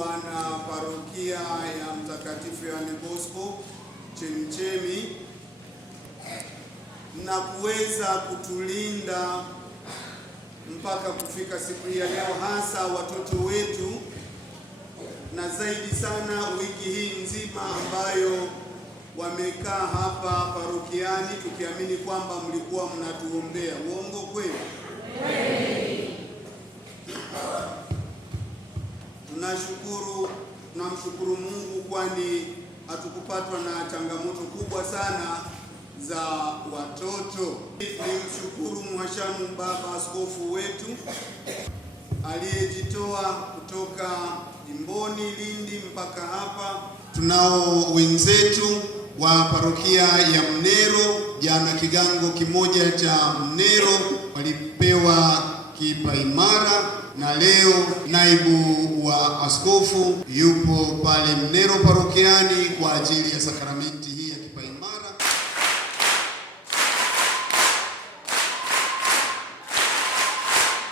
wana parokia ya Mtakatifu Yohane Bosco Chemchemi na kuweza kutulinda mpaka kufika siku hii ya leo, hasa watoto wetu, na zaidi sana wiki hii nzima ambayo wamekaa hapa parokiani, tukiamini kwamba mlikuwa mnatuombea. Uongo kweli? Tunamshukuru Mungu, kwani hatukupatwa na changamoto kubwa sana za watoto. Nimshukuru Mhashamu Baba Askofu wetu aliyejitoa kutoka jimboni Lindi mpaka hapa. Tunao wenzetu wa parokia ya Mnero, jana kigango kimoja cha Mnero walipewa kipaimara, na leo naibu wa askofu yupo pale Mnero parokiani kwa ajili ya sakramenti hii ya kipaimara.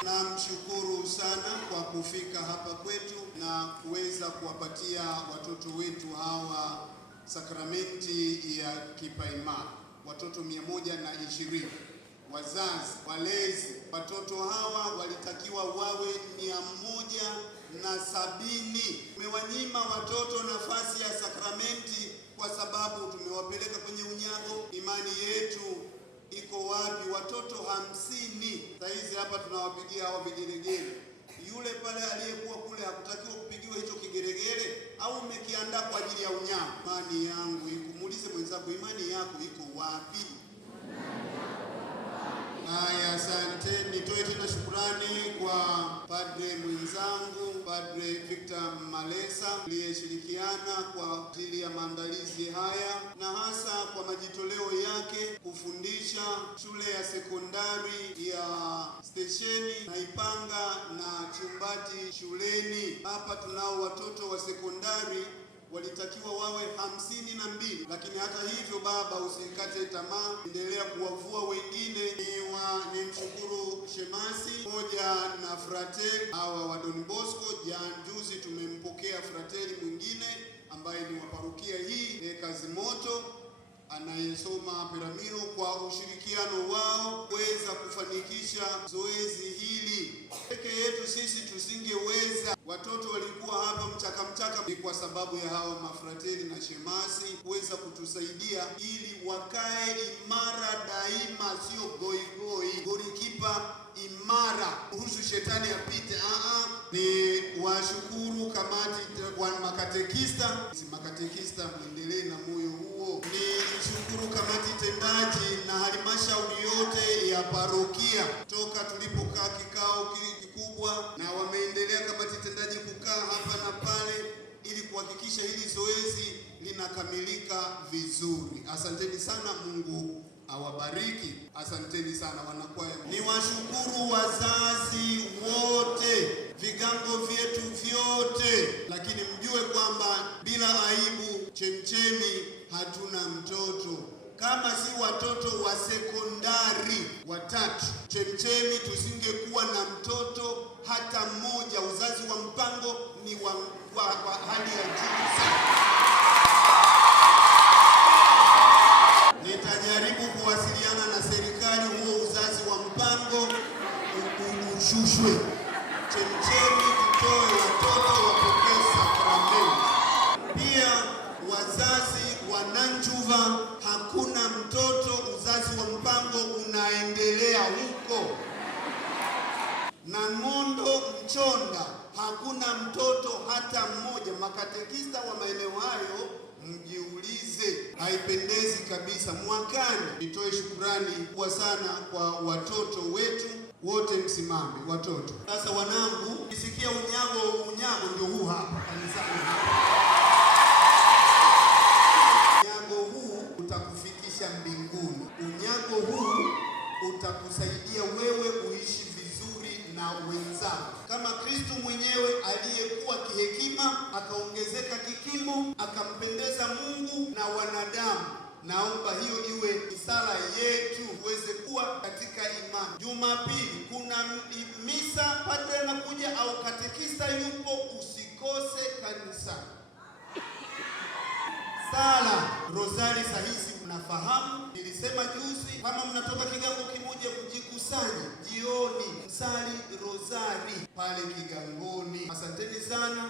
Namshukuru sana kwa kufika hapa kwetu na kuweza kuwapatia watoto wetu hawa sakramenti ya kipaimara, watoto 120. Wazazi, walezi, watoto hawa walitakiwa wawe 170. Tumewanyima watoto nafasi ya sakramenti kwa sababu tumewapeleka kwenye unyago. Imani yetu iko wapi? Watoto 50. Saizi hapa tunawapigia hao vigeregere. Yule pale aliyekuwa kule hakutakiwa kupigiwa hicho kigeregere, au umekiandaa kwa ajili ya unyago? Imani yangu iko. Muulize mwenzako, imani yako iko wapi? Haya, asante. Nitoe tena shukrani kwa padre mwenzangu, Padre Victor Malesa, aliyeshirikiana kwa ajili ya maandalizi haya, na hasa kwa majitoleo yake kufundisha shule ya sekondari ya Stesheni na Ipanga na Chumbati shuleni. Hapa tunao watoto wa sekondari walitakiwa wawe 52, lakini hata hivyo, Baba, usikate tamaa, endelea kuwavua wengine. Nimshukuru Shemasi moja na frateli hawa wa Don Bosco. Juzi tumempokea frateli mwingine ambaye ni wa parokia hii Kazi Moto, anayesoma Peramio. Kwa ushirikiano wao kuweza kufanikisha zoezi hili. Peke yetu sisi tusingeweza. Watoto walikuwa hapa mchaka. Ni kwa sababu ya hawa mafrateli na shemasi kuweza kutusaidia ili wakae imara daima, sio goigoi. Golikipa imara, kuhusu shetani apite. Ni washukuru kamati kwa makatekista, mwendelee na moyo huo. Ni shukuru kamati tendaji na halmashauri yote ya parokia toka tulipokaa kikao kikubwa, na wameendelea kamati tendaji kukaa hapa na pale ili kuhakikisha hili zoezi linakamilika vizuri. Asanteni sana, Mungu awabariki. Asanteni sana wanakwaya. Ni washukuru wazazi wote, vigango vyetu vyote, lakini mjue kwamba bila aibu Chemchemi hatuna mtoto. Kama si watoto wa sekondari watatu Chemchemi tusingekuwa na mtoto hata mmoja. Uzazi wa mpango ni wa hali ya juu sana. Nitajaribu kuwasiliana na serikali, huo uzazi wa mpango ushushwe. Chemchemi tutoe watoto wapokee sakramenti. Pia wazazi wa Nanjuva, hakuna mtoto, uzazi wa mpango unaendelea huko. Na Ng'ondo Mchonda, hakuna mtoto hata mmoja. Makatekista wa maeneo hayo mjiulize, haipendezi kabisa. Mwakani nitoe shukrani kubwa sana kwa watoto wetu wote. Msimame watoto. Sasa wanangu, nisikia unyago ndio huu hapa kanisani. Unyago huu utakufikisha mbinguni. Unyago huu utakusaidia wewe uishi vizuri na wenzako, kama Kristo mwenyewe aliyekuwa kihekima akaongezeka kikimo, akampendeza Mungu na wanadamu. Naomba hiyo iwe sala yetu, uweze kuwa katika imani. Jumapili kuna misa, padre anakuja au katekista yupo, usikose. sala rozari sahizi mnafahamu. Nilisema juzi, kama mnatoka kigango kimoja, mjikusanye jioni msali rozari pale kigangoni. Asanteni sana.